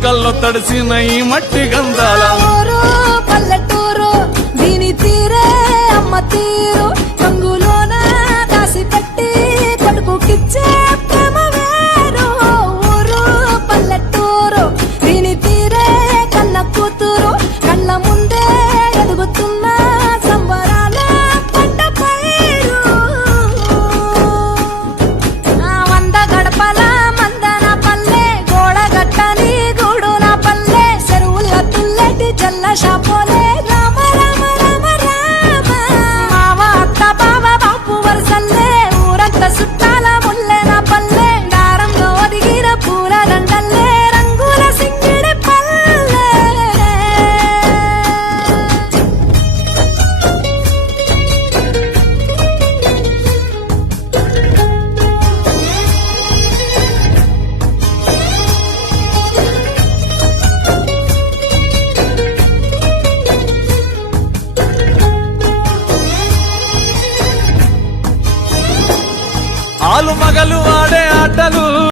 చుక్కల్లో తడిసిన ఈ మట్టి గంధాల ఊరు పల్లెటూరు దీని తీరే అమ్మ తీరు కంగులోన దాసి పెట్టి కొడుకుకిచ్చే ప్రేమ వేరు ఊరు పల్లెటూరు దీని తీరే కన్న కూతురు కళ్ళ ముందే ఎదుగుతున్న సంబరాల పంట పైరు వంద గడపల మందన పల్లె గోడగట్టని గూడున పల్లె చెరువుల తుల్లటి జల్ల షాపోలే రామ రామ రామ రామ మావ అత్త బావ బాపు వరసల్లే ఊరంతా చుట్టాల ముల్లెన పల్లె దారంలో ఒదిగిన పూల దండల్లే రంగుల సింగిడి పల్లె ఆలు మగలు ఆడే ఆటలు